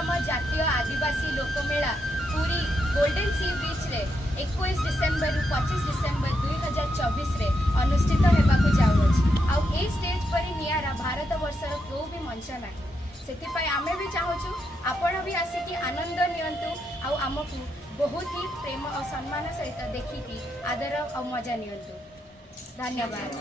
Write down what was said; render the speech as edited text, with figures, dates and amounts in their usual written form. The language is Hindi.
21तम जातीय आदिवासी लोकमेला पूरी गोल्डन सी बीच रे 21 डिसेम्बर रु 25 डिसेम्बर 2024 रे अनुष्ठित होगाकू जाऊँगी। आउ ए स्टेज पर नियारा भारत वर्षर क्यों भी मंच ना से आमे भी चाहूँ आपण भी आसिकी आनंद नियंतु आउ आमको बहुत ही प्रेम और सम्मान सहित देखिकी आदर और मजा नियंतु। धन्यवाद।